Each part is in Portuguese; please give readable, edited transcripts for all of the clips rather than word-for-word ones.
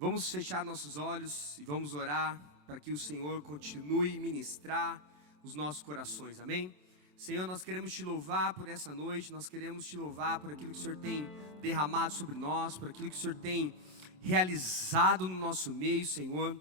Vamos fechar nossos olhos e vamos orar para que o Senhor continue a ministrar os nossos corações, amém? Senhor, nós queremos te louvar por essa noite, nós queremos te louvar por aquilo que o Senhor tem derramado sobre nós, por aquilo que o Senhor tem realizado no nosso meio, Senhor.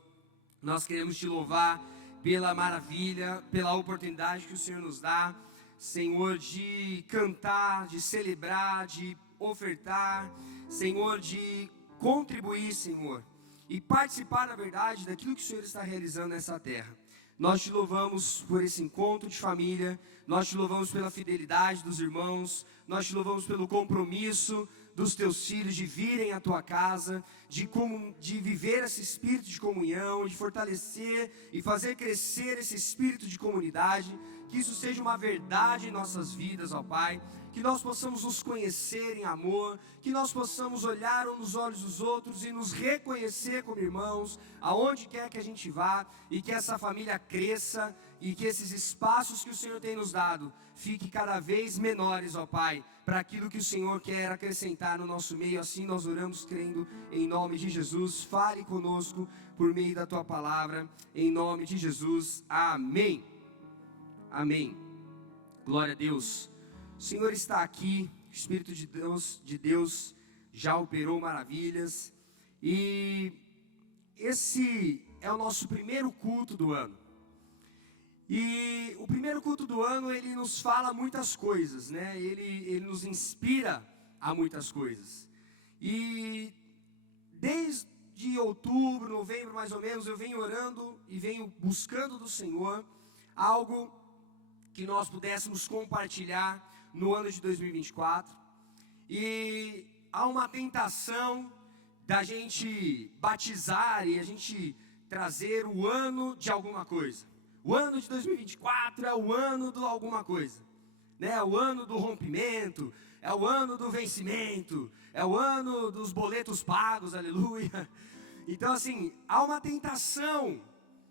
Nós queremos te louvar pela maravilha, pela oportunidade que o Senhor nos dá, Senhor, de cantar, de celebrar, de ofertar, Senhor, de contribuir, Senhor, e participar, na verdade, daquilo que o Senhor está realizando nessa terra. Nós te louvamos por esse encontro de família, nós te louvamos pela fidelidade dos irmãos, nós te louvamos pelo compromisso dos teus filhos de virem à tua casa, de viver esse espírito de comunhão, de fortalecer e fazer crescer esse espírito de comunidade, que isso seja uma verdade em nossas vidas, ó Pai, que nós possamos nos conhecer em amor, que nós possamos olhar uns nos olhos dos outros e nos reconhecer como irmãos, aonde quer que a gente vá, e que essa família cresça, e que esses espaços que o Senhor tem nos dado, fiquem cada vez menores, ó Pai, para aquilo que o Senhor quer acrescentar no nosso meio. Assim nós oramos crendo em nome de Jesus. Fale conosco por meio da Tua palavra, em nome de Jesus, amém. Amém. Glória a Deus. O Senhor está aqui, o Espírito de Deus já operou maravilhas, e esse é o nosso primeiro culto do ano. E o primeiro culto do ano, ele nos fala muitas coisas, né? Ele nos inspira a muitas coisas. E desde outubro, novembro mais ou menos, eu venho orando e venho buscando do Senhor algo que nós pudéssemos compartilhar no ano de 2024, e há uma tentação da gente batizar e a gente trazer o ano de alguma coisa. O ano de 2024 é o ano do alguma coisa, né? É o ano do rompimento, é o ano do vencimento, é o ano dos boletos pagos, aleluia. Então assim, há uma tentação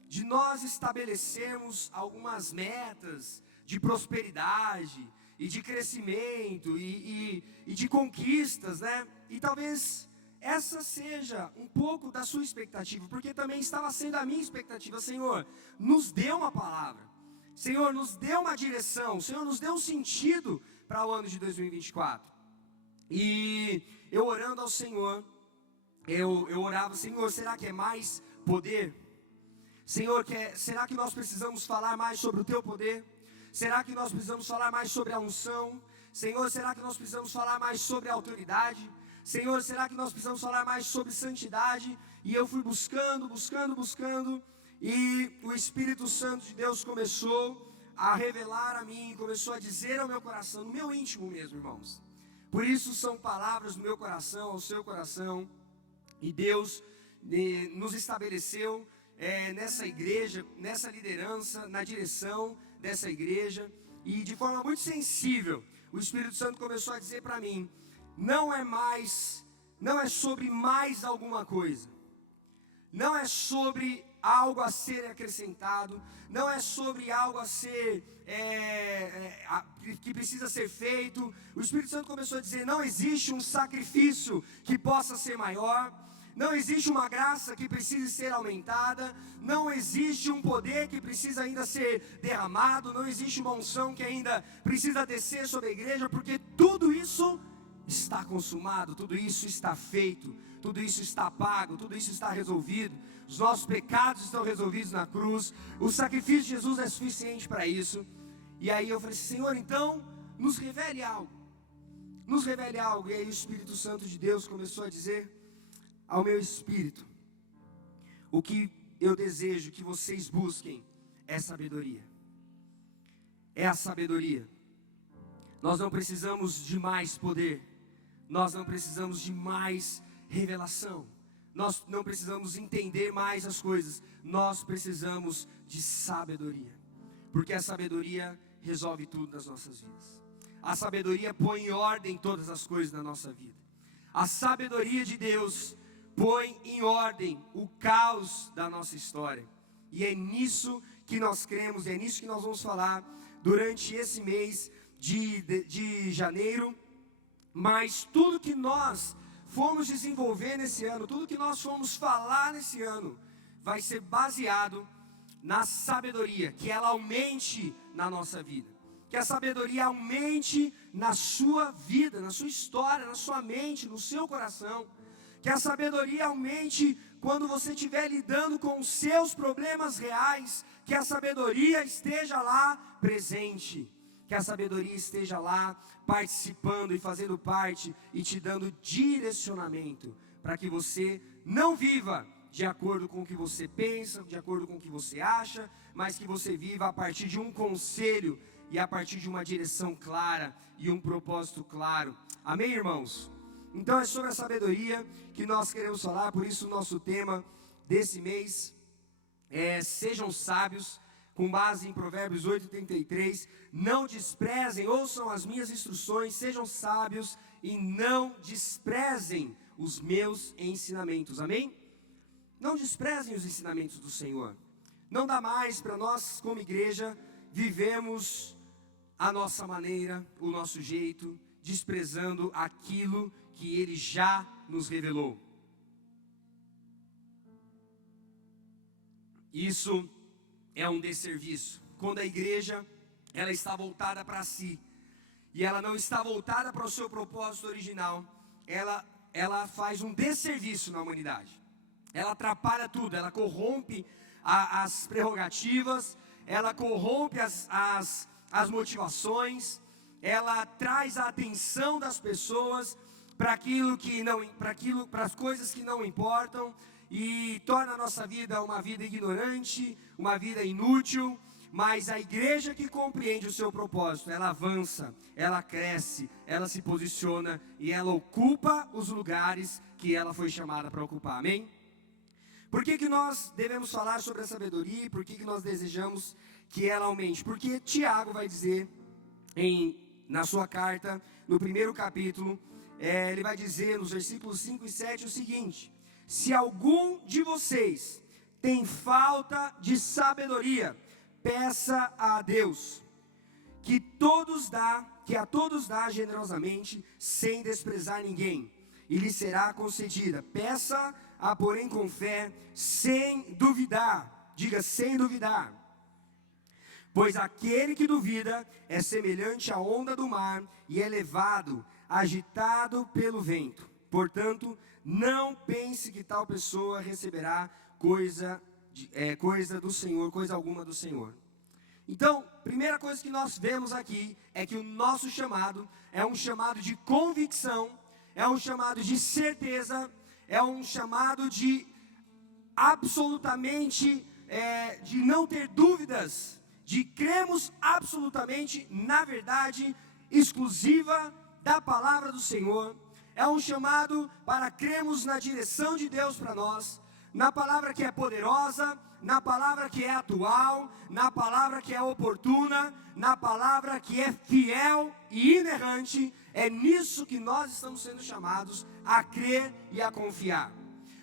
de nós estabelecermos algumas metas de prosperidade e de crescimento e de conquistas, né? E talvez essa seja um pouco da sua expectativa, porque também estava sendo a minha expectativa. Senhor, nos dê uma palavra, Senhor, nos dê uma direção, Senhor, nos dê um sentido para o ano de 2024. E eu orando ao Senhor, eu orava: Senhor, será que é mais poder? Senhor, será que nós precisamos falar mais sobre o Teu poder? Será que nós precisamos falar mais sobre a unção? Senhor, será que nós precisamos falar mais sobre a autoridade? Senhor, será que nós precisamos falar mais sobre santidade? E eu fui buscando, e o Espírito Santo de Deus começou a revelar a mim, começou a dizer ao meu coração, no meu íntimo mesmo, irmãos. Por isso são palavras do meu coração ao seu coração, e Deus nos estabeleceu nessa igreja, nessa liderança, na direção dessa igreja, e de forma muito sensível, o Espírito Santo começou a dizer para mim: não é sobre mais alguma coisa, não é sobre algo a ser acrescentado, não é sobre algo a ser, que precisa ser feito. O Espírito Santo começou a dizer: não existe um sacrifício que possa ser maior, não existe uma graça que precise ser aumentada, não existe um poder que precisa ainda ser derramado, não existe uma unção que ainda precisa descer sobre a igreja, porque tudo isso está consumado, tudo isso está feito, tudo isso está pago, tudo isso está resolvido. Os nossos pecados estão resolvidos na cruz, o sacrifício de Jesus é suficiente para isso. E aí eu falei: Senhor, então nos revele algo, E aí o Espírito Santo de Deus começou a dizer ao meu espírito: o que eu desejo que vocês busquem é sabedoria. É a sabedoria. Nós não precisamos de mais poder, nós não precisamos de mais revelação, nós não precisamos entender mais as coisas, nós precisamos de sabedoria, porque a sabedoria resolve tudo nas nossas vidas. A sabedoria põe em ordem todas as coisas na nossa vida. A sabedoria de Deus põe em ordem o caos da nossa história. E é nisso que nós cremos, e é nisso que nós vamos falar durante esse mês de janeiro. Mas tudo que nós fomos desenvolver nesse ano, tudo que nós fomos falar nesse ano, vai ser baseado na sabedoria, que ela aumente na nossa vida. Que a sabedoria aumente na sua vida, na sua história, na sua mente, no seu coração. Que a sabedoria aumente quando você estiver lidando com os seus problemas reais. Que a sabedoria esteja lá presente. Que a sabedoria esteja lá participando e fazendo parte e te dando direcionamento. Para que você não viva de acordo com o que você pensa, de acordo com o que você acha, mas que você viva a partir de um conselho e a partir de uma direção clara e um propósito claro. Amém, irmãos? Então é sobre a sabedoria que nós queremos falar, por isso o nosso tema desse mês é sejam sábios, com base em Provérbios 8:33. Não desprezem, ouçam as minhas instruções, sejam sábios e não desprezem os meus ensinamentos. Amém? Não desprezem os ensinamentos do Senhor. Não dá mais para nós, como igreja, vivemos a nossa maneira, o nosso jeito, desprezando aquilo que Ele já nos revelou. Isso é um desserviço. Quando a igreja, ela está voltada para si, e ela não está voltada para o seu propósito original, ela faz um desserviço na humanidade. Ela atrapalha tudo, ela corrompe as prerrogativas, ela corrompe as motivações, ela traz a atenção das pessoas para as coisas que não importam e torna a nossa vida uma vida ignorante, uma vida inútil. Mas a igreja que compreende o seu propósito, ela avança, ela cresce, ela se posiciona e ela ocupa os lugares que ela foi chamada para ocupar. Amém? Por que nós devemos falar sobre a sabedoria e por que nós desejamos que ela aumente? Porque Tiago vai dizer na sua carta, no primeiro capítulo, ele vai dizer nos versículos 5 e 7 o seguinte: se algum de vocês tem falta de sabedoria, peça a Deus, que a todos dá generosamente, sem desprezar ninguém, e lhe será concedida. Peça porém com fé, sem duvidar. Diga, sem duvidar. Pois aquele que duvida é semelhante à onda do mar e é levado, agitado pelo vento. Portanto, não pense que tal pessoa receberá coisa do Senhor, coisa alguma do Senhor. Então, primeira coisa que nós vemos aqui é que o nosso chamado é um chamado de convicção, é um chamado de certeza, é um chamado de absolutamente, de não ter dúvidas, de cremos absolutamente na verdade exclusiva da palavra do Senhor. É um chamado para cremos na direção de Deus para nós, na palavra que é poderosa, na palavra que é atual, na palavra que é oportuna, na palavra que é fiel e inerrante. É nisso que nós estamos sendo chamados a crer e a confiar.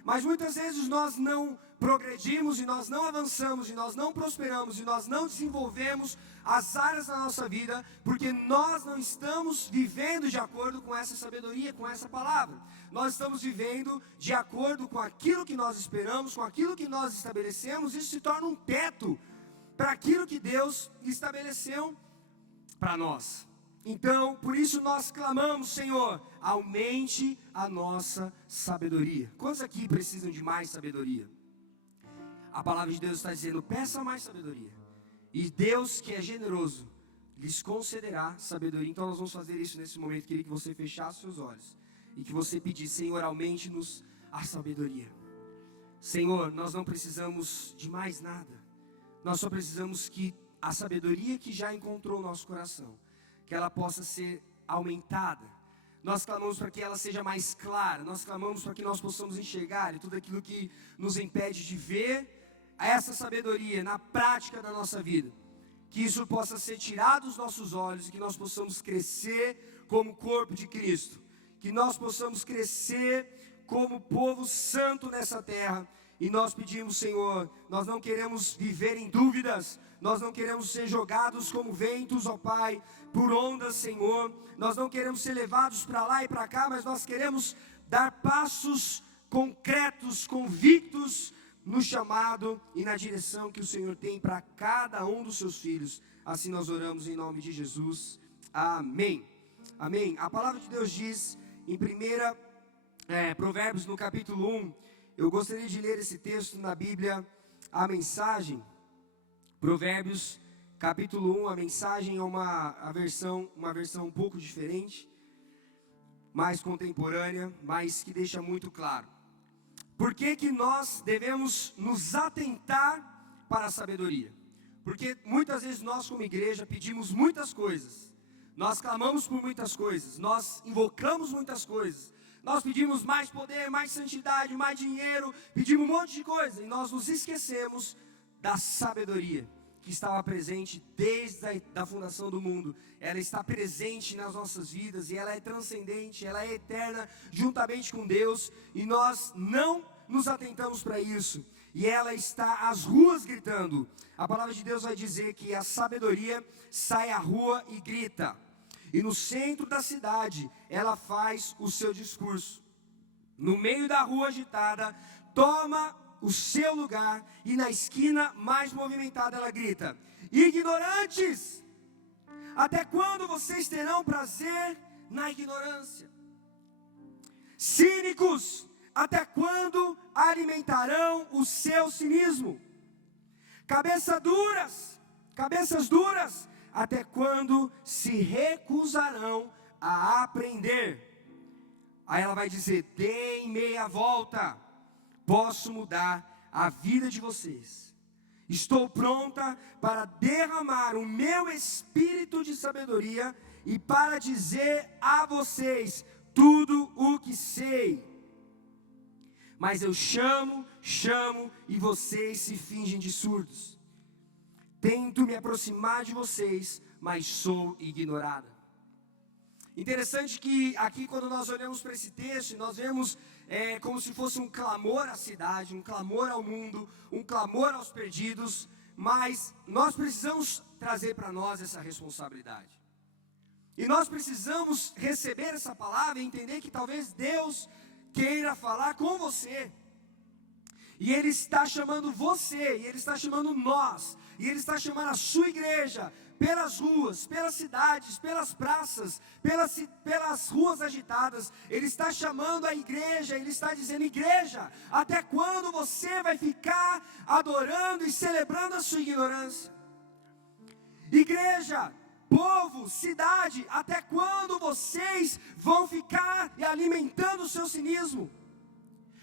Mas muitas vezes nós não progredimos e nós não avançamos e nós não prosperamos e nós não desenvolvemos as áreas da nossa vida porque nós não estamos vivendo de acordo com essa sabedoria, com essa palavra. Nós estamos vivendo de acordo com aquilo que nós esperamos, com aquilo que nós estabelecemos. Isso se torna um teto para aquilo que Deus estabeleceu para nós. Então, por isso nós clamamos: Senhor, aumente a nossa sabedoria. Quantos aqui precisam de mais sabedoria? A palavra de Deus está dizendo: peça mais sabedoria. E Deus, que é generoso, lhes concederá sabedoria. Então nós vamos fazer isso nesse momento. Queria que você fechasse seus olhos e que você pedisse: Senhor, aumente-nos a sabedoria. Senhor, nós não precisamos de mais nada. Nós só precisamos que a sabedoria que já encontrou o nosso coração, que ela possa ser aumentada. Nós clamamos para que ela seja mais clara. Nós clamamos para que nós possamos enxergar e tudo aquilo que nos impede de ver essa sabedoria na prática da nossa vida. Que isso possa ser tirado dos nossos olhos e que nós possamos crescer como corpo de Cristo. Que nós possamos crescer como povo santo nessa terra. E nós pedimos, Senhor, nós não queremos viver em dúvidas, nós não queremos ser jogados como ventos, ó Pai, por ondas, Senhor. Nós não queremos ser levados para lá e para cá, mas nós queremos dar passos concretos, convictos no chamado e na direção que o Senhor tem para cada um dos seus filhos. Assim nós oramos em nome de Jesus. Amém. Amém. A palavra de Deus diz em Provérbios, no capítulo 1, eu gostaria de ler esse texto na Bíblia, a mensagem. Provérbios, capítulo 1, a mensagem é uma versão um pouco diferente, mais contemporânea, mas que deixa muito claro. Por que nós devemos nos atentar para a sabedoria? Porque muitas vezes nós como igreja pedimos muitas coisas, nós clamamos por muitas coisas, nós invocamos muitas coisas, nós pedimos mais poder, mais santidade, mais dinheiro, pedimos um monte de coisa, e nós nos esquecemos da sabedoria que estava presente desde a fundação do mundo. Ela está presente nas nossas vidas, e ela é transcendente, ela é eterna, juntamente com Deus, e nós não nos atentamos para isso, e ela está às ruas gritando. A palavra de Deus vai dizer que a sabedoria sai à rua e grita, e no centro da cidade ela faz o seu discurso. No meio da rua agitada, toma o seu lugar, e na esquina mais movimentada ela grita: ignorantes, até quando vocês terão prazer na ignorância? Cínicos, até quando alimentarão o seu cinismo? Cabeças duras, até quando se recusarão a aprender? Aí ela vai dizer: deem meia volta, posso mudar a vida de vocês. Estou pronta para derramar o meu espírito de sabedoria e para dizer a vocês tudo o que sei. Mas eu chamo e vocês se fingem de surdos. Tento me aproximar de vocês, mas sou ignorada. Interessante que aqui, quando nós olhamos para esse texto, nós vemos como se fosse um clamor à cidade, um clamor ao mundo, um clamor aos perdidos, mas nós precisamos trazer para nós essa responsabilidade. E nós precisamos receber essa palavra e entender que talvez Deus queira falar com você, e Ele está chamando você, e Ele está chamando nós, e Ele está chamando a sua igreja, pelas ruas, pelas cidades, pelas praças, pelas ruas agitadas. Ele está chamando a igreja, Ele está dizendo: igreja, até quando você vai ficar adorando e celebrando a sua ignorância? Igreja, povo, cidade, até quando vocês vão ficar alimentando o seu cinismo?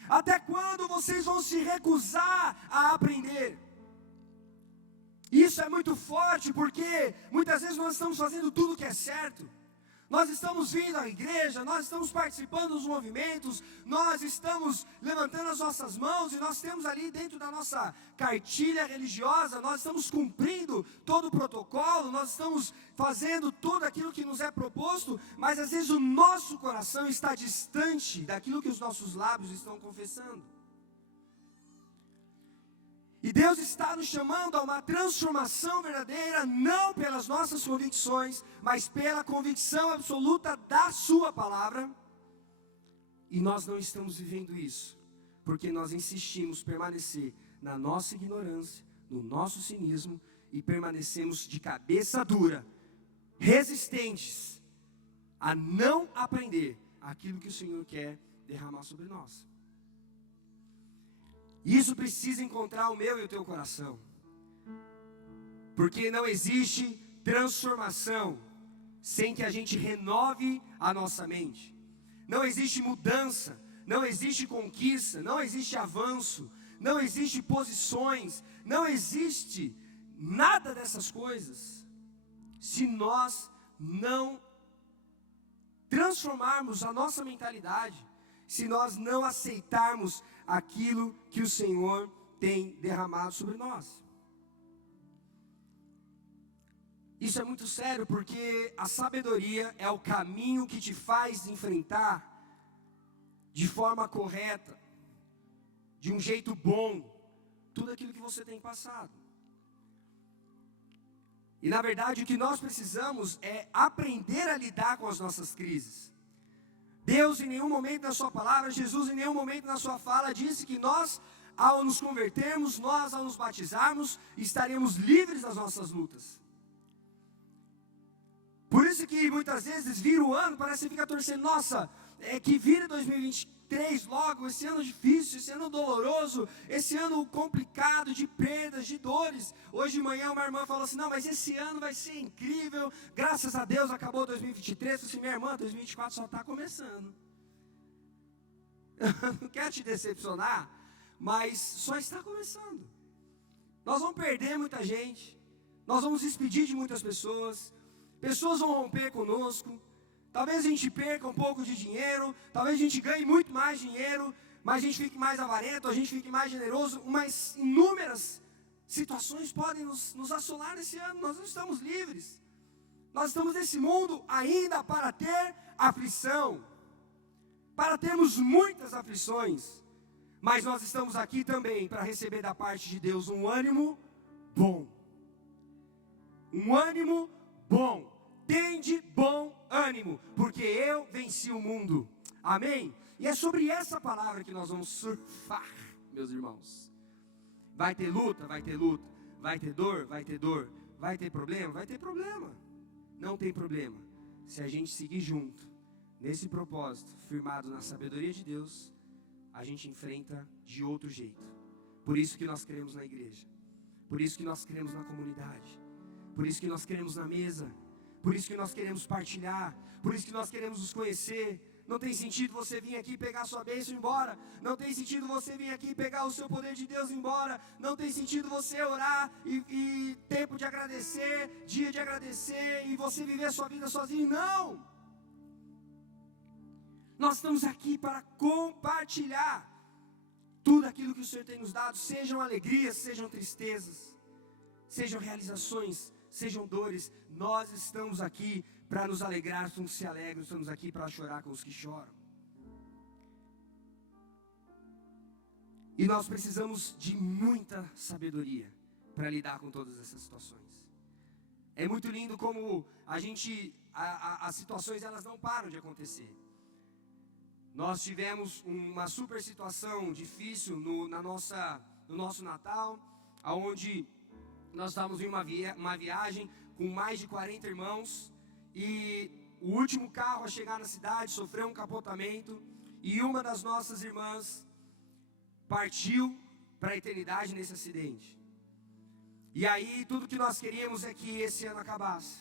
Até quando vocês vão se recusar a aprender? Isso é muito forte, porque muitas vezes nós estamos fazendo tudo o que é certo. Nós estamos vindo à igreja, nós estamos participando dos movimentos, nós estamos levantando as nossas mãos, e nós temos ali dentro da nossa cartilha religiosa, nós estamos cumprindo todo o protocolo, nós estamos fazendo tudo aquilo que nos é proposto, mas às vezes o nosso coração está distante daquilo que os nossos lábios estão confessando. E Deus está nos chamando a uma transformação verdadeira, não pelas nossas convicções, mas pela convicção absoluta da sua palavra. E nós não estamos vivendo isso, porque nós insistimos em permanecer na nossa ignorância, no nosso cinismo, e permanecemos de cabeça dura, resistentes a não aprender aquilo que o Senhor quer derramar sobre nós. Isso precisa encontrar o meu e o teu coração, porque não existe transformação sem que a gente renove a nossa mente. Não existe mudança, não existe conquista, não existe avanço, não existe posições, não existe nada dessas coisas se nós não transformarmos a nossa mentalidade, se nós não aceitarmos aquilo que o Senhor tem derramado sobre nós. Isso é muito sério, porque a sabedoria é o caminho que te faz enfrentar de forma correta, de um jeito bom, tudo aquilo que você tem passado. E na verdade o que nós precisamos é aprender a lidar com as nossas crises. Deus em nenhum momento na sua palavra, Jesus em nenhum momento na sua fala disse que nós, ao nos convertermos, nós ao nos batizarmos, estaremos livres das nossas lutas. Por isso que muitas vezes vira o ano, parece que fica torcendo, nossa, que vira 2023 logo, esse ano difícil, esse ano doloroso, esse ano complicado, de perdas, de dores. Hoje de manhã uma irmã falou assim, não, mas esse ano vai ser incrível, graças a Deus acabou 2023, eu falei assim, minha irmã, 2024 só está começando. Não quero te decepcionar, mas só está começando. Nós vamos perder muita gente, nós vamos despedir de muitas pessoas, pessoas vão romper conosco, talvez a gente perca um pouco de dinheiro, talvez a gente ganhe muito mais dinheiro, mas a gente fique mais avarento, a gente fique mais generoso, mas inúmeras situações podem nos assolar nesse ano, nós não estamos livres, nós estamos nesse mundo ainda para ter aflição, para termos muitas aflições, mas nós estamos aqui também para receber da parte de Deus um ânimo bom, bom. Tende bom ânimo, porque eu venci o mundo. Amém? E é sobre essa palavra que nós vamos surfar, meus irmãos. Vai ter luta, vai ter luta. Vai ter dor, vai ter dor. Vai ter problema, vai ter problema. Não tem problema. Se a gente seguir junto, nesse propósito, firmado na sabedoria de Deus, a gente enfrenta de outro jeito. Por isso que nós cremos na igreja. Por isso que nós cremos na comunidade. Por isso que nós cremos na mesa. Por isso que nós queremos partilhar, por isso que nós queremos nos conhecer. Não tem sentido você vir aqui pegar sua bênção e ir embora. Não tem sentido você vir aqui pegar o seu poder de Deus e ir embora. Não tem sentido você orar e tempo de agradecer, dia de agradecer e você viver a sua vida sozinho. Não! Nós estamos aqui para compartilhar tudo aquilo que o Senhor tem nos dado. Sejam alegrias, sejam tristezas, sejam realizações, sejam dores, nós estamos aqui para nos alegrar com os que se alegram, estamos aqui para chorar com os que choram. E nós precisamos de muita sabedoria para lidar com todas essas situações. É muito lindo como as situações elas não param de acontecer. Nós tivemos uma super situação difícil no nosso Natal, onde nós estávamos em uma viagem com mais de 40 irmãos e o último carro a chegar na cidade sofreu um capotamento e uma das nossas irmãs partiu para a eternidade nesse acidente. E aí tudo que nós queríamos é que esse ano acabasse.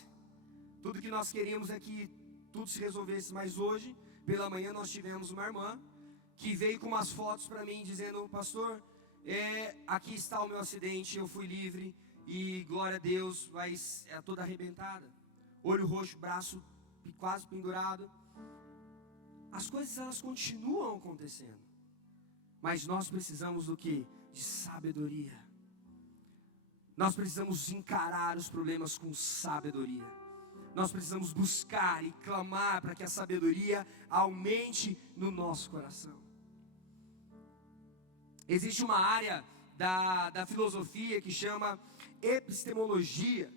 Tudo que nós queríamos é que tudo se resolvesse, mas hoje, pela manhã, nós tivemos uma irmã que veio com umas fotos para mim dizendo, pastor, aqui está o meu acidente, eu fui livre. E glória a Deus, é toda arrebentada, olho roxo, braço quase pendurado. As coisas elas continuam acontecendo, mas nós precisamos do quê? De sabedoria. Nós precisamos encarar os problemas com sabedoria. Nós precisamos buscar e clamar para que a sabedoria aumente no nosso coração. Existe uma área da filosofia que chama epistemologia.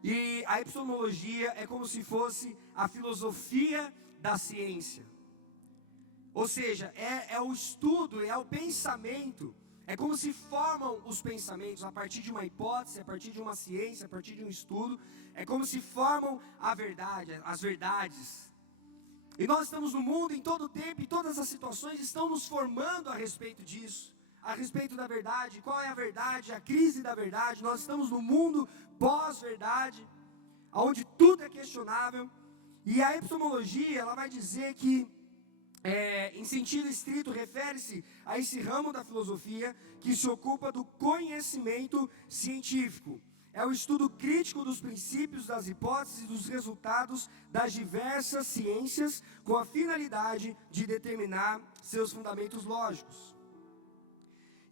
E a epistemologia é como se fosse a filosofia da ciência. Ou seja, é o estudo, é o pensamento. É como se formam os pensamentos a partir de uma hipótese, a partir de uma ciência, a partir de um estudo. É como se formam a verdade, as verdades. E nós estamos no mundo em todo tempo, e todas as situações estão nos formando a respeito disso. A respeito da verdade, qual é a verdade, a crise da verdade. Nós estamos no mundo pós-verdade, onde tudo é questionável. E a epistemologia, ela vai dizer que, em sentido estrito, refere-se a esse ramo da filosofia que se ocupa do conhecimento científico. É o estudo crítico dos princípios, das hipóteses e dos resultados das diversas ciências com a finalidade de determinar seus fundamentos lógicos.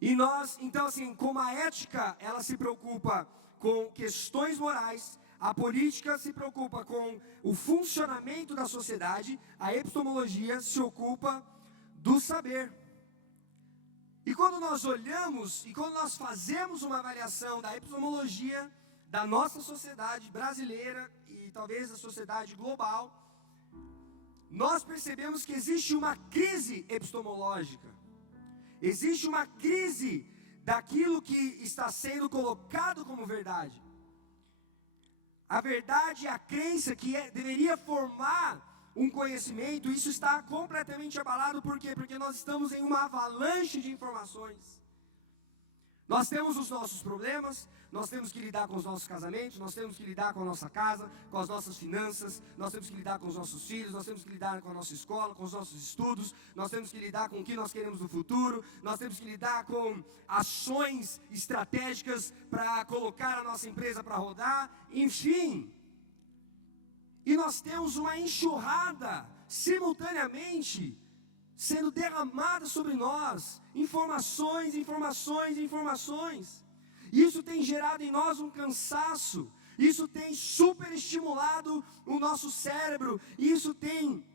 E nós, então assim, como a ética, ela se preocupa com questões morais, a política se preocupa com o funcionamento da sociedade, a epistemologia se ocupa do saber. E quando nós olhamos, e quando nós fazemos uma avaliação da epistemologia, da nossa sociedade brasileira, e talvez da sociedade global, nós percebemos que existe uma crise epistemológica. Existe uma crise daquilo que está sendo colocado como verdade. A verdade, a crença que deveria formar um conhecimento, isso está completamente abalado. Por quê? Porque nós estamos em uma avalanche de informações. Nós temos os nossos problemas, nós temos que lidar com os nossos casamentos, nós temos que lidar com a nossa casa, com as nossas finanças, nós temos que lidar com os nossos filhos, nós temos que lidar com a nossa escola, com os nossos estudos, nós temos que lidar com o que nós queremos no futuro, nós temos que lidar com ações estratégicas para colocar a nossa empresa para rodar, enfim. E nós temos uma enxurrada, simultaneamente, sendo derramada sobre nós, informações. Isso tem gerado em nós um cansaço, isso tem superestimulado o nosso cérebro, isso tem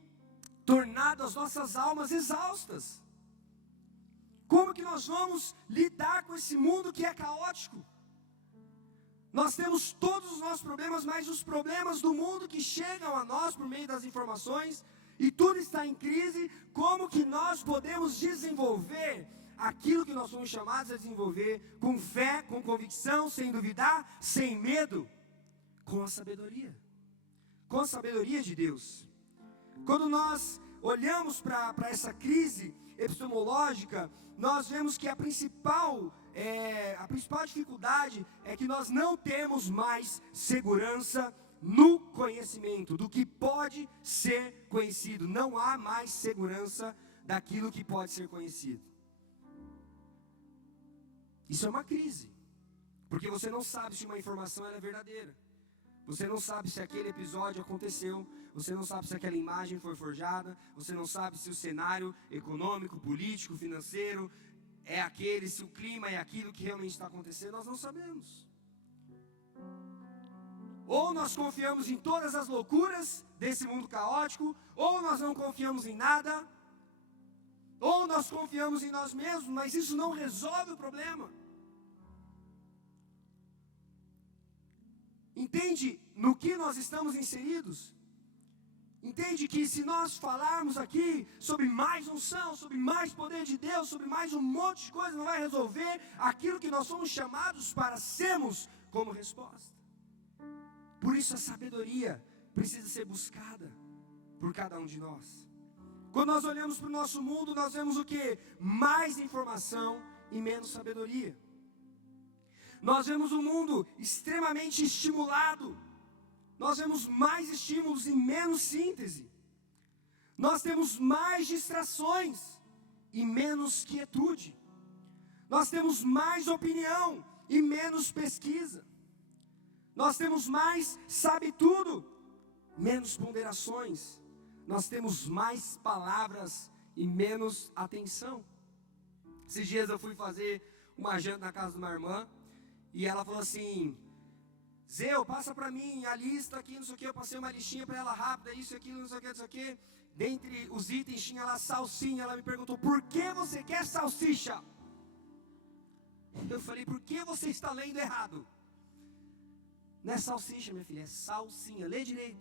tornado as nossas almas exaustas. Como que nós vamos lidar com esse mundo que é caótico? Nós temos todos os nossos problemas, mas os problemas do mundo que chegam a nós por meio das informações, e tudo está em crise. Como que nós podemos desenvolver aquilo que nós somos chamados a desenvolver com fé, com convicção, sem duvidar, sem medo? Com a sabedoria de Deus. Quando nós olhamos para essa crise epistemológica, nós vemos que a principal dificuldade é que nós não temos mais segurança no conhecimento, do que pode ser conhecido. Não há mais segurança daquilo que pode ser conhecido. Isso é uma crise, porque você não sabe se uma informação é verdadeira. Você não sabe se aquele episódio aconteceu, você não sabe se aquela imagem foi forjada, você não sabe se o cenário econômico, político, financeiro é aquele, se o clima é aquilo que realmente está acontecendo. Nós não sabemos. Ou nós confiamos em todas as loucuras desse mundo caótico, ou nós não confiamos em nada, ou nós confiamos em nós mesmos, mas isso não resolve o problema. Entende no que nós estamos inseridos? Entende que se nós falarmos aqui sobre mais unção, sobre mais poder de Deus, sobre mais um monte de coisa, não vai resolver aquilo que nós somos chamados para sermos como resposta. Por isso a sabedoria precisa ser buscada por cada um de nós. Quando nós olhamos para o nosso mundo, nós vemos o quê? Mais informação e menos sabedoria. Nós vemos um mundo extremamente estimulado. Nós vemos mais estímulos e menos síntese. Nós temos mais distrações e menos quietude. Nós temos mais opinião e menos pesquisa. Nós temos mais sabe tudo, menos ponderações. Nós temos mais palavras e menos atenção. Esses dias eu fui fazer uma janta na casa de uma irmã, e ela falou assim: Zeu, passa para mim a lista aqui, não sei o que. Eu passei uma listinha para ela rápida, isso, aquilo, não sei o que, não sei o que. Dentre os itens tinha lá salsinha. Ela me perguntou: por que você quer salsicha? Eu falei: por que você está lendo errado? Não é salsicha, minha filha, é salsinha. Lê direito.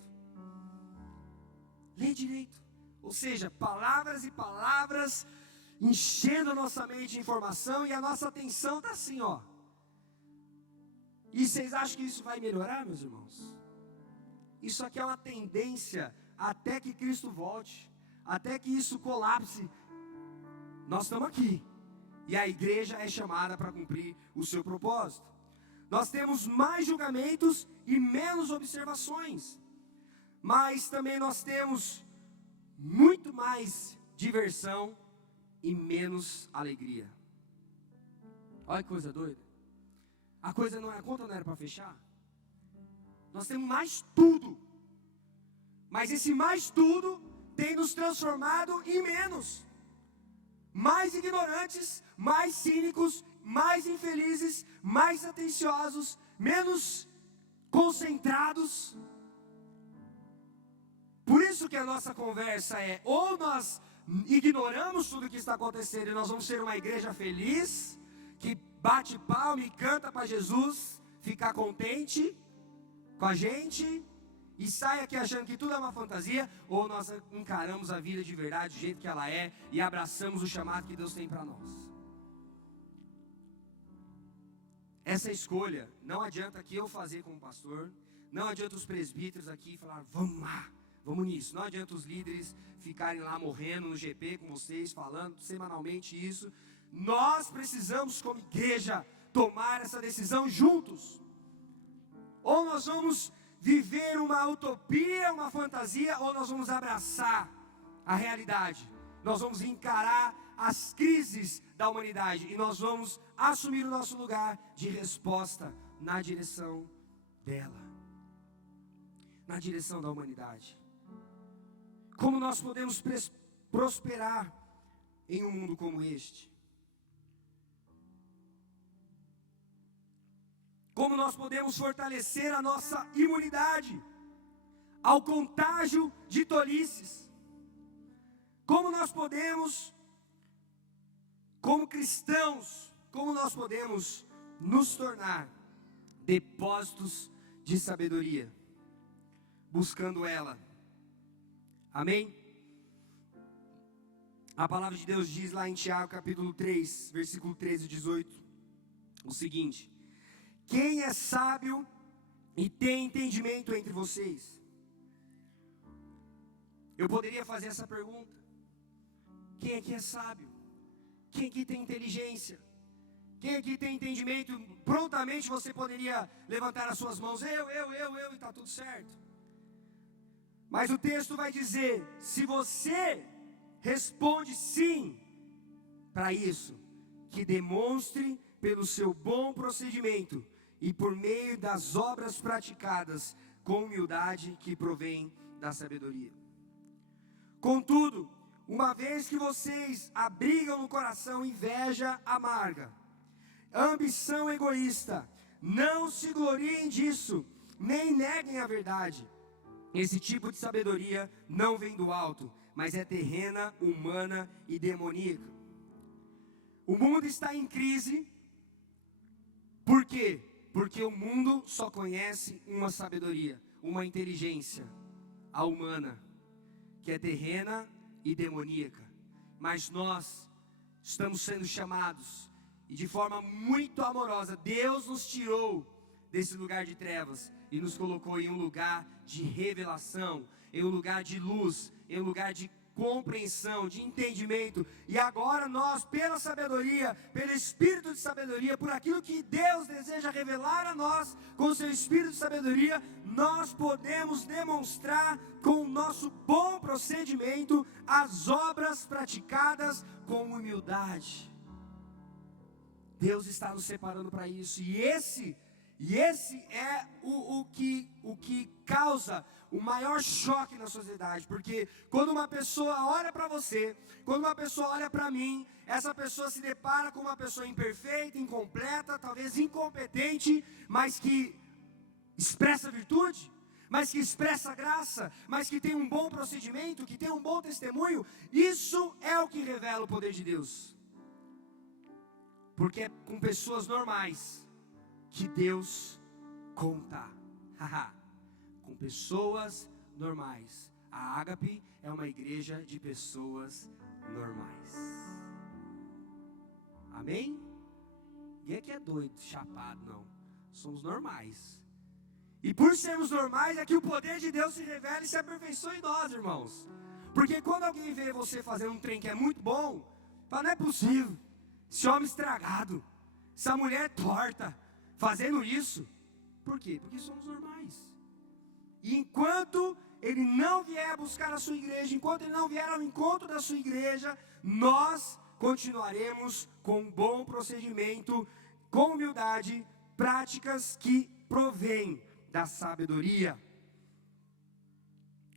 Lê direito. Ou seja, palavras e palavras enchendo a nossa mente de informação, e a nossa atenção está assim, ó. E vocês acham que isso vai melhorar, meus irmãos? Isso aqui é uma tendência até que Cristo volte, até que isso colapse. Nós estamos aqui, e a igreja é chamada para cumprir o seu propósito. Nós temos mais julgamentos e menos observações, mas também nós temos muito mais diversão e menos alegria. Olha que coisa doida. A conta não era para fechar. Nós temos mais tudo, mas esse mais tudo tem nos transformado em menos. Mais ignorantes, mais cínicos, mais infelizes, mais atenciosos, menos concentrados. Por isso que a nossa conversa é: ou nós ignoramos tudo o que está acontecendo e nós vamos ser uma igreja feliz, que bate palma e canta para Jesus ficar contente com a gente, e sai aqui achando que tudo é uma fantasia, ou nós encaramos a vida de verdade do jeito que ela é e abraçamos o chamado que Deus tem para nós. Essa escolha não adianta que eu fazer como pastor, não adianta os presbíteros aqui falar, vamos lá, vamos nisso. Não adianta os líderes ficarem lá morrendo no GP com vocês, falando semanalmente isso. Nós precisamos, como igreja, tomar essa decisão juntos. Ou nós vamos viver uma utopia, uma fantasia, ou nós vamos abraçar a realidade. Nós vamos encarar as crises da humanidade e nós vamos assumir o nosso lugar de resposta na direção dela, na direção da humanidade. Como nós podemos prosperar em um mundo como este? Como nós podemos fortalecer a nossa imunidade ao contágio de tolices? Como nós podemos, como cristãos, como nós podemos nos tornar depósitos de sabedoria, buscando ela? Amém? A palavra de Deus diz lá em Tiago capítulo 3, versículo 13 e 18, o seguinte: quem é sábio e tem entendimento entre vocês? Eu poderia fazer essa pergunta: quem aqui é sábio? Quem aqui tem inteligência? Quem aqui tem entendimento? Prontamente você poderia levantar as suas mãos, eu, e está tudo certo. Mas o texto vai dizer, se você responde sim para isso, que demonstre pelo seu bom procedimento e por meio das obras praticadas com humildade que provém da sabedoria. Contudo, uma vez que vocês abrigam no coração inveja amarga, ambição egoísta, não se gloriem disso, nem neguem a verdade. Esse tipo de sabedoria não vem do alto, mas é terrena, humana e demoníaca. O mundo está em crise. Por quê? Porque o mundo só conhece uma sabedoria, uma inteligência, a humana, que é terrena e demoníaca. Mas nós estamos sendo chamados, e de forma muito amorosa, Deus nos tirou desse lugar de trevas e nos colocou em um lugar de revelação, em um lugar de luz, em um lugar de compreensão, de entendimento. E agora nós, pela sabedoria, pelo Espírito de sabedoria, por aquilo que Deus deseja revelar a nós, com o seu Espírito de sabedoria, nós podemos demonstrar com o nosso bom procedimento as obras praticadas com humildade. Deus está nos separando para isso, e esse é o que causa o maior choque na sociedade, porque quando uma pessoa olha para você, quando uma pessoa olha para mim, essa pessoa se depara com uma pessoa imperfeita, incompleta, talvez incompetente, mas que expressa virtude, mas que expressa graça, mas que tem um bom procedimento, que tem um bom testemunho. Isso é o que revela o poder de Deus, porque é com pessoas normais que Deus conta. Com pessoas normais. A Ágape é uma igreja de pessoas normais. Amém? Ninguém aqui é doido, chapado, não. Somos normais. E por sermos normais é que o poder de Deus se revela e se aperfeiçoa em nós, irmãos. Porque quando alguém vê você fazendo um trem que é muito bom, fala, não é possível, esse homem estragado, essa mulher torta, fazendo isso. Por quê? Porque somos normais. E enquanto ele não vier buscar a sua igreja, enquanto ele não vier ao encontro da sua igreja, nós continuaremos com um bom procedimento, com humildade, práticas que provêm da sabedoria.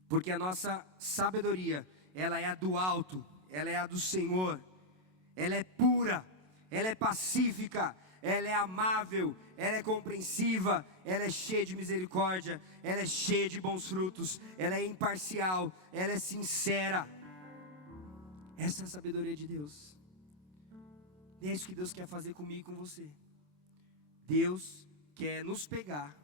Porque a nossa sabedoria, ela é a do alto, ela é a do Senhor, ela é pura, ela é pacífica, ela é amável, ela é compreensiva, ela é cheia de misericórdia, ela é cheia de bons frutos, ela é imparcial, ela é sincera. Essa é a sabedoria de Deus. E é isso que Deus quer fazer comigo e com você. Deus quer nos pegar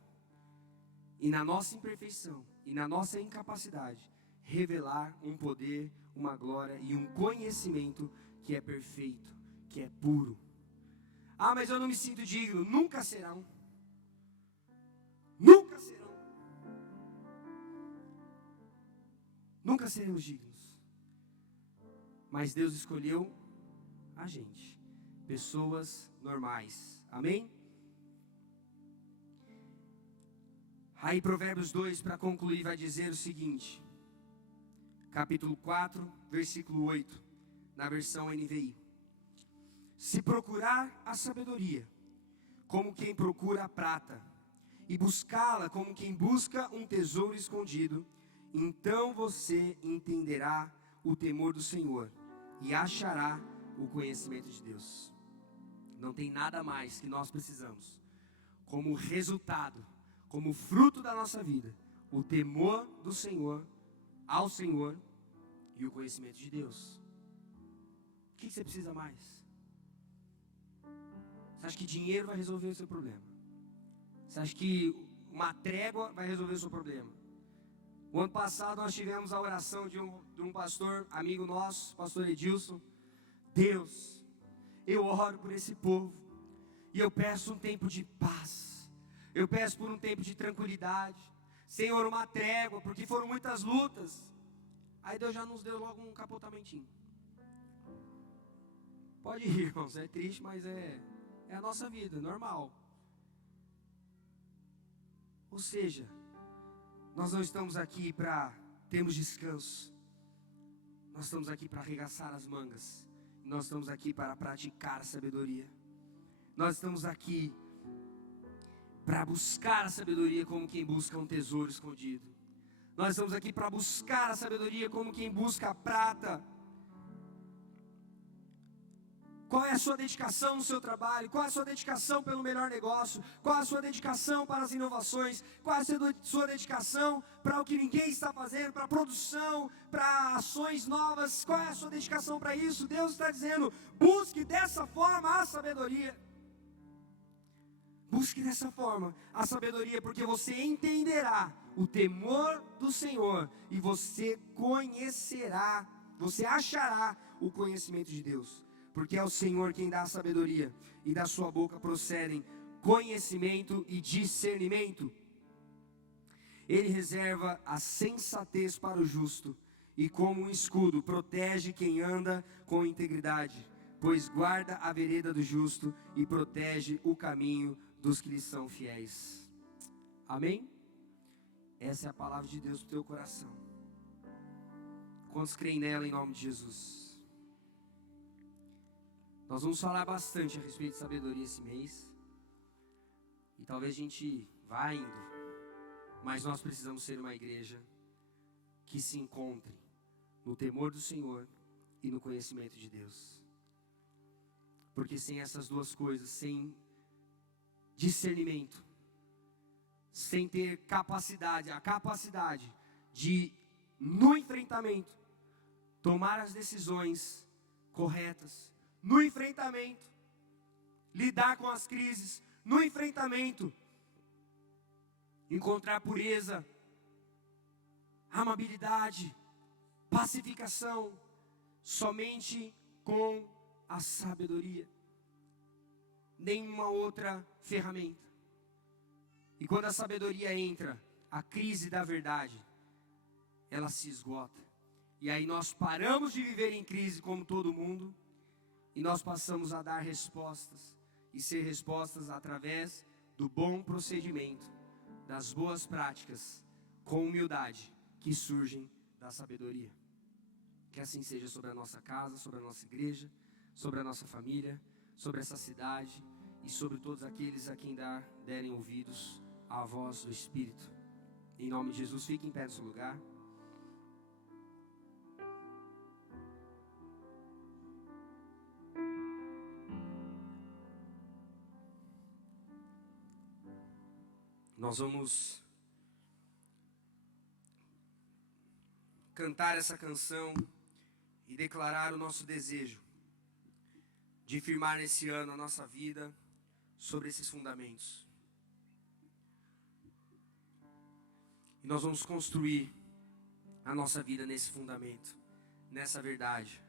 e na nossa imperfeição e na nossa incapacidade, revelar um poder, uma glória e um conhecimento que é perfeito, que é puro. Ah, mas eu não me sinto digno. Nunca serão. Nunca serão. Nunca seremos dignos. Mas Deus escolheu a gente, pessoas normais. Amém? Aí Provérbios 2, para concluir, vai dizer o seguinte, capítulo 4, versículo 8, na versão NVI. Se procurar a sabedoria, como quem procura a prata, e buscá-la como quem busca um tesouro escondido, então você entenderá o temor do Senhor e achará o conhecimento de Deus. Não tem nada mais que nós precisamos, como resultado, como fruto da nossa vida, o temor do Senhor, ao Senhor e o conhecimento de Deus. O que você precisa mais? Você acha que dinheiro vai resolver o seu problema? Você acha que uma trégua vai resolver o seu problema? O ano passado nós tivemos a oração de um pastor, amigo nosso, pastor Edilson. Deus, eu oro por esse povo e eu peço um tempo de paz. Eu peço por um tempo de tranquilidade. Senhor, uma trégua, porque foram muitas lutas. Aí Deus já nos deu logo um capotamentinho. Pode ir, irmãos, é triste, mas é a nossa vida, normal. Ou seja, nós não estamos aqui para termos descanso. Nós estamos aqui para arregaçar as mangas. Nós estamos aqui para praticar a sabedoria. Nós estamos aqui para buscar a sabedoria como quem busca um tesouro escondido. Nós estamos aqui para buscar a sabedoria como quem busca a prata. Qual é a sua dedicação no seu trabalho? Qual é a sua dedicação pelo melhor negócio? Qual é a sua dedicação para as inovações? Qual é a sua dedicação para o que ninguém está fazendo? Para a produção, para ações novas? Qual é a sua dedicação para isso? Deus está dizendo, busque dessa forma a sabedoria. Busque dessa forma a sabedoria, porque você entenderá o temor do Senhor e você conhecerá, você achará o conhecimento de Deus. Porque é o Senhor quem dá a sabedoria, e da sua boca procedem conhecimento e discernimento. Ele reserva a sensatez para o justo, e como um escudo protege quem anda com integridade, pois guarda a vereda do justo e protege o caminho dos que lhe são fiéis. Amém? Essa é a palavra de Deus para o teu coração. Quantos creem nela em nome de Jesus? Nós vamos falar bastante a respeito de sabedoria esse mês. E talvez a gente vá indo. Mas nós precisamos ser uma igreja que se encontre no temor do Senhor e no conhecimento de Deus. Porque sem essas duas coisas, sem discernimento, sem ter a capacidade de, no enfrentamento, tomar as decisões corretas, no enfrentamento, lidar com as crises, no enfrentamento, encontrar pureza, amabilidade, pacificação, somente com a sabedoria. Nenhuma outra ferramenta. E quando a sabedoria entra, a crise da verdade, ela se esgota. E aí nós paramos de viver em crise como todo mundo, e nós passamos a dar respostas, e ser respostas através do bom procedimento, das boas práticas, com humildade, que surgem da sabedoria. Que assim seja sobre a nossa casa, sobre a nossa igreja, sobre a nossa família, sobre essa cidade e sobre todos aqueles a quem derem ouvidos à voz do Espírito. Em nome de Jesus, fique em pé no seu lugar. Nós vamos cantar essa canção e declarar o nosso desejo de firmar nesse ano a nossa vida sobre esses fundamentos. E nós vamos construir a nossa vida nesse fundamento, nessa verdade.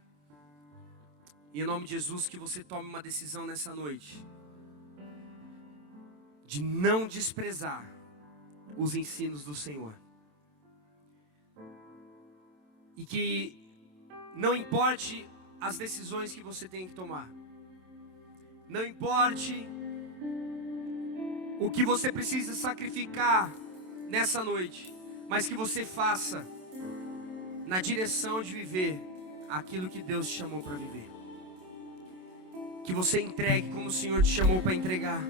E em nome de Jesus, que você tome uma decisão nessa noite de não desprezar os ensinos do Senhor. E que não importe as decisões que você tem que tomar, não importe o que você precisa sacrificar nessa noite, mas que você faça na direção de viver aquilo que Deus te chamou para viver. Que você entregue como o Senhor te chamou para entregar.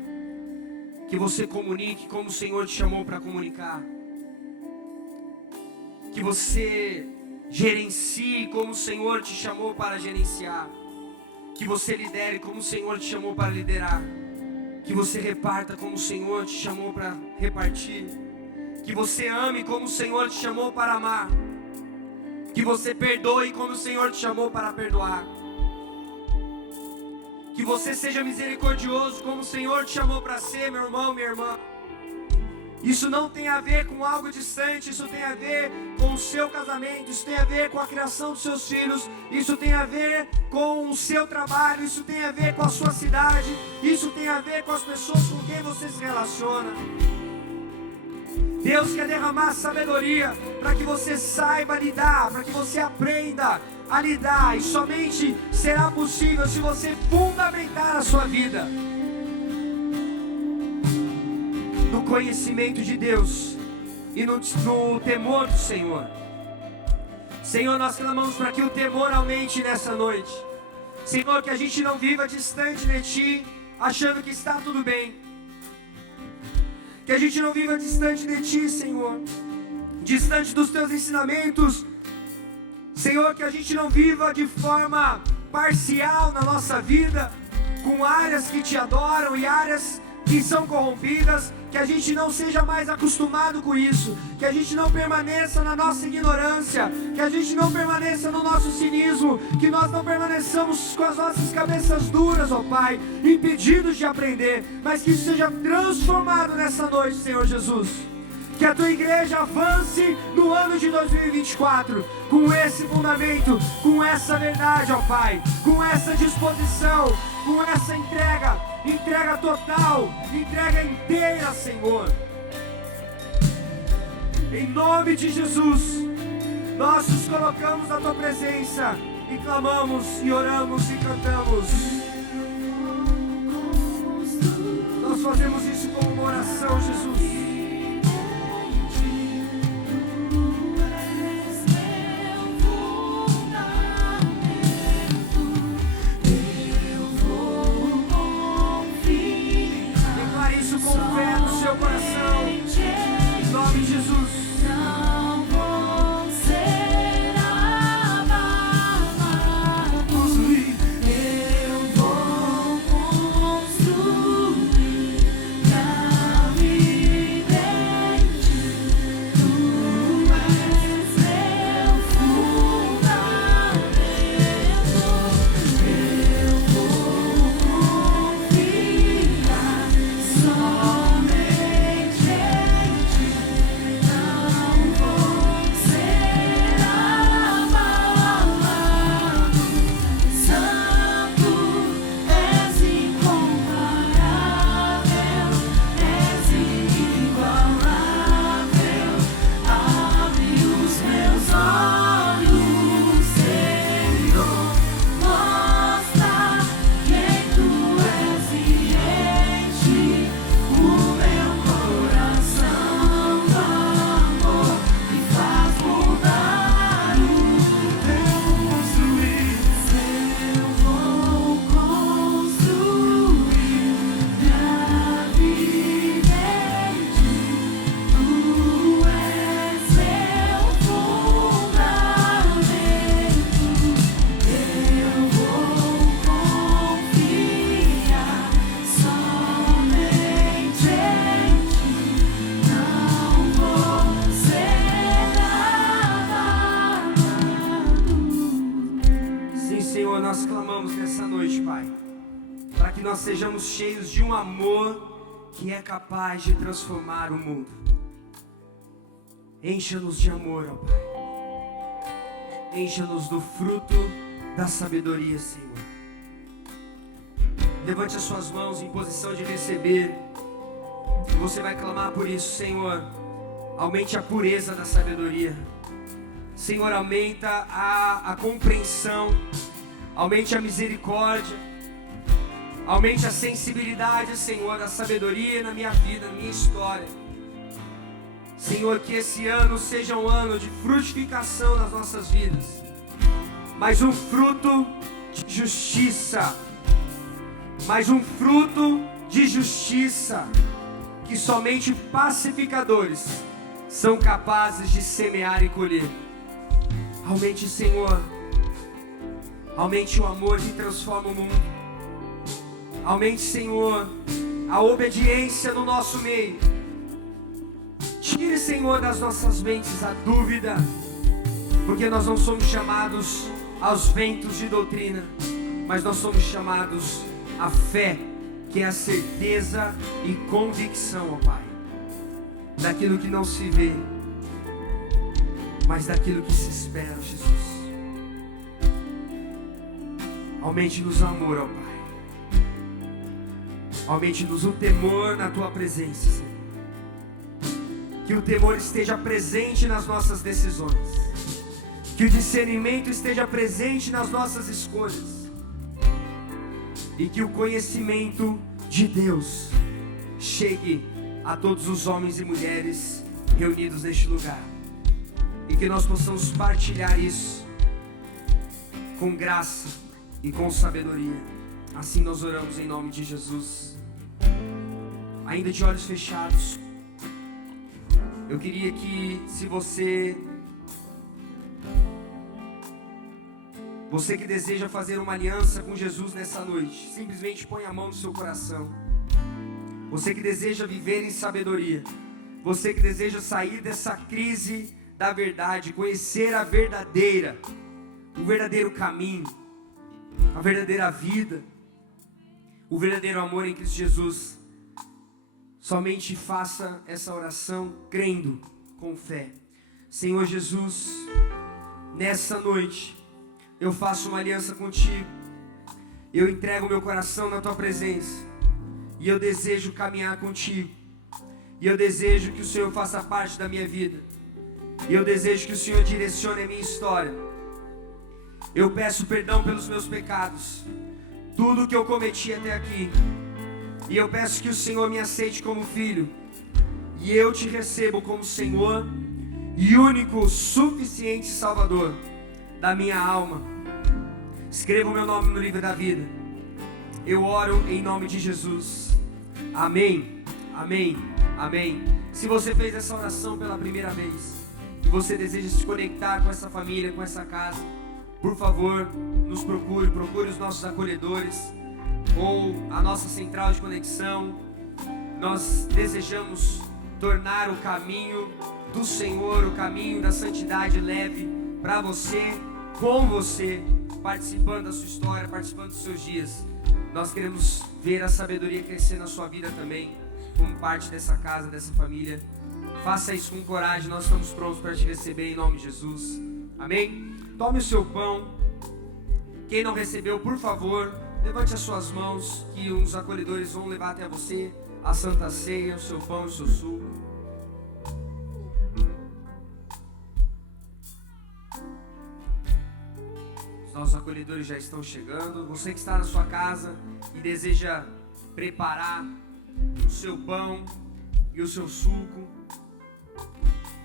Que você comunique como o Senhor te chamou para comunicar. Que você gerencie como o Senhor te chamou para gerenciar. Que você lidere como o Senhor te chamou para liderar. Que você reparta como o Senhor te chamou para repartir. Que você ame como o Senhor te chamou para amar. Que você perdoe como o Senhor te chamou para perdoar. Que você seja misericordioso como o Senhor te chamou para ser, meu irmão, minha irmã. Isso não tem a ver com algo distante, isso tem a ver com o seu casamento, isso tem a ver com a criação dos seus filhos, isso tem a ver com o seu trabalho, isso tem a ver com a sua cidade, isso tem a ver com as pessoas com quem você se relaciona. Deus quer derramar sabedoria para que você saiba lidar, para que você aprenda a lidar, e somente será possível se você fundamentar a sua vida no conhecimento de Deus e no temor do Senhor. Senhor, nós clamamos para que o temor aumente nessa noite. Senhor, que a gente não viva distante de Ti, achando que está tudo bem. Que a gente não viva distante de Ti, Senhor, distante dos Teus ensinamentos. Senhor, que a gente não viva de forma parcial na nossa vida, com áreas que Te adoram e áreas que são corrompidas. Que a gente não seja mais acostumado com isso, que a gente não permaneça na nossa ignorância, que a gente não permaneça no nosso cinismo, que nós não permaneçamos com as nossas cabeças duras, ó Pai, impedidos de aprender, mas que isso seja transformado nessa noite, Senhor Jesus. Que a Tua igreja avance no ano de 2024 com esse fundamento, com essa verdade, ó Pai, com essa disposição, com essa entrega total, entrega inteira, Senhor. Em nome de Jesus, nós nos colocamos na Tua presença e clamamos, e oramos, e cantamos. Nós fazemos isso como uma oração, Jesus. Nós sejamos cheios de um amor que é capaz de transformar o mundo. Encha-nos de amor, ó Pai. Encha-nos do fruto da sabedoria, Senhor. Levante as suas mãos em posição de receber. E você vai clamar por isso, Senhor. Aumente a pureza da sabedoria. Senhor, aumenta a compreensão. Aumente a misericórdia. Aumente a sensibilidade, Senhor, da sabedoria na minha vida, na minha história. Senhor, que esse ano seja um ano de frutificação nas nossas vidas. Mas um fruto de justiça. Mas um fruto de justiça. Que somente pacificadores são capazes de semear e colher. Aumente, Senhor. Aumente o amor que transforma o mundo. Aumente, Senhor, a obediência no nosso meio. Tire, Senhor, das nossas mentes a dúvida, porque nós não somos chamados aos ventos de doutrina, mas nós somos chamados à fé, que é a certeza e convicção, ó Pai, daquilo que não se vê, mas daquilo que se espera, Jesus. Aumente-nos o amor, ó Pai. Aumente-nos o temor na Tua presença, Senhor. Que o temor esteja presente nas nossas decisões. Que o discernimento esteja presente nas nossas escolhas. E que o conhecimento de Deus chegue a todos os homens e mulheres reunidos neste lugar. E que nós possamos partilhar isso com graça e com sabedoria. Assim nós oramos em nome de Jesus. Ainda de olhos fechados, eu queria que, se você que deseja fazer uma aliança com Jesus nessa noite, simplesmente põe a mão no seu coração. Você que deseja viver em sabedoria, você que deseja sair dessa crise da verdade, conhecer a verdadeira, o verdadeiro caminho, a verdadeira vida, o verdadeiro amor em Cristo Jesus. Somente faça essa oração crendo, com fé. Senhor Jesus, nessa noite eu faço uma aliança contigo. Eu entrego meu coração na Tua presença. E eu desejo caminhar contigo. E eu desejo que o Senhor faça parte da minha vida. E eu desejo que o Senhor direcione a minha história. Eu peço perdão pelos meus pecados, tudo que eu cometi até aqui. E eu peço que o Senhor me aceite como filho. E eu te recebo como Senhor e único, suficiente Salvador da minha alma. Escreva o meu nome no livro da vida. Eu oro em nome de Jesus. Amém, amém, amém. Se você fez essa oração pela primeira vez e você deseja se conectar com essa família, com essa casa, por favor, nos procure os nossos acolhedores ou a nossa central de conexão. Nós desejamos tornar o caminho do Senhor, o caminho da santidade leve para você, com você, participando da sua história, participando dos seus dias. Nós queremos ver a sabedoria crescer na sua vida também, como parte dessa casa, dessa família. Faça isso com coragem, nós estamos prontos para te receber em nome de Jesus. Amém? Tome o seu pão. Quem não recebeu, por favor, levante as suas mãos, que os acolhedores vão levar até você a Santa Ceia, o seu pão e o seu suco. Os nossos acolhedores já estão chegando. Você que está na sua casa e deseja preparar o seu pão e o seu suco,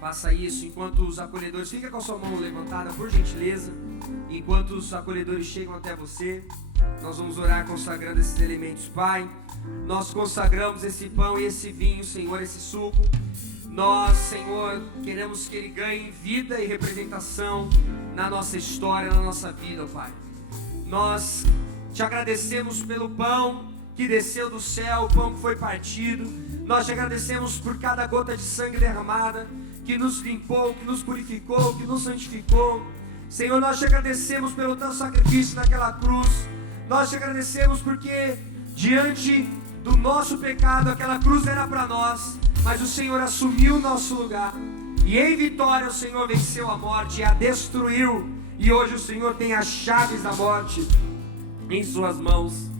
faça isso enquanto os acolhedores... Fica com a sua mão levantada, por gentileza. Enquanto os acolhedores chegam até você, nós vamos orar consagrando esses elementos. Pai, nós consagramos esse pão e esse vinho, Senhor, esse suco. Nós, Senhor, queremos que ele ganhe vida e representação na nossa história, na nossa vida, Pai. Nós te agradecemos pelo pão que desceu do céu, o pão que foi partido. Nós te agradecemos por cada gota de sangue derramada, que nos limpou, que nos purificou, que nos santificou. Senhor, nós te agradecemos pelo teu sacrifício naquela cruz. Nós te agradecemos porque diante do nosso pecado, aquela cruz era para nós, mas o Senhor assumiu o nosso lugar. E em vitória o Senhor venceu a morte e a destruiu. E hoje o Senhor tem as chaves da morte em suas mãos.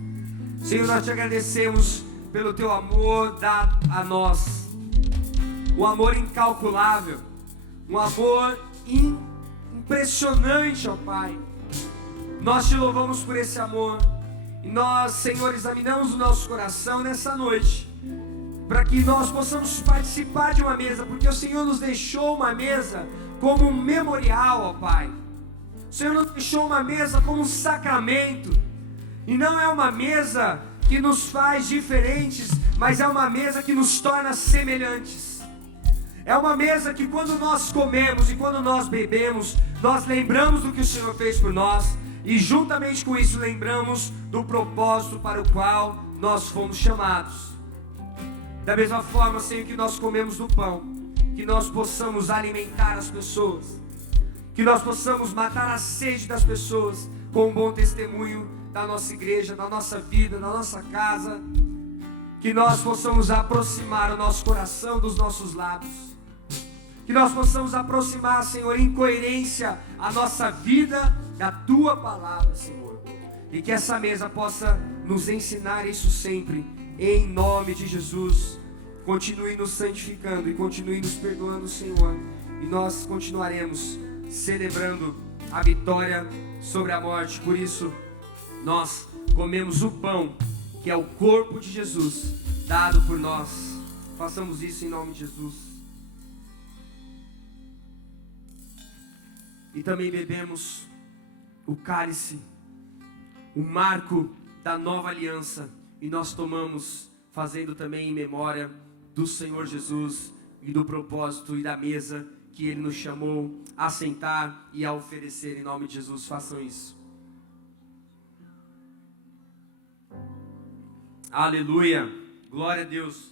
Senhor, nós te agradecemos pelo teu amor dado a nós. Um amor incalculável. Um amor impressionante, ó Pai. Nós te louvamos por esse amor. E nós, Senhor, examinamos o nosso coração nessa noite, para que nós possamos participar de uma mesa, porque o Senhor nos deixou uma mesa como um memorial, ó Pai. O Senhor nos deixou uma mesa como um sacramento, e não é uma mesa que nos faz diferentes, mas é uma mesa que nos torna semelhantes. É uma mesa que quando nós comemos e quando nós bebemos, nós lembramos do que o Senhor fez por nós, e juntamente com isso lembramos do propósito para o qual nós fomos chamados. Da mesma forma, Senhor, que nós comemos do pão, que nós possamos alimentar as pessoas, que nós possamos matar a sede das pessoas com um bom testemunho da nossa igreja, da nossa vida, da nossa casa, que nós possamos aproximar o nosso coração dos nossos lábios, que nós possamos aproximar, Senhor, em coerência a nossa vida da Tua Palavra, Senhor, e que essa mesa possa nos ensinar isso sempre, em nome de Jesus. Continue nos santificando e continue nos perdoando, Senhor, e nós continuaremos celebrando a vitória sobre a morte. Por isso, nós comemos o pão, que é o corpo de Jesus, dado por nós. Façamos isso em nome de Jesus. E também bebemos o cálice, o marco da nova aliança, e nós tomamos, fazendo também em memória do Senhor Jesus e do propósito e da mesa que Ele nos chamou a sentar e a oferecer. Em nome de Jesus, façam isso. Aleluia, glória a Deus.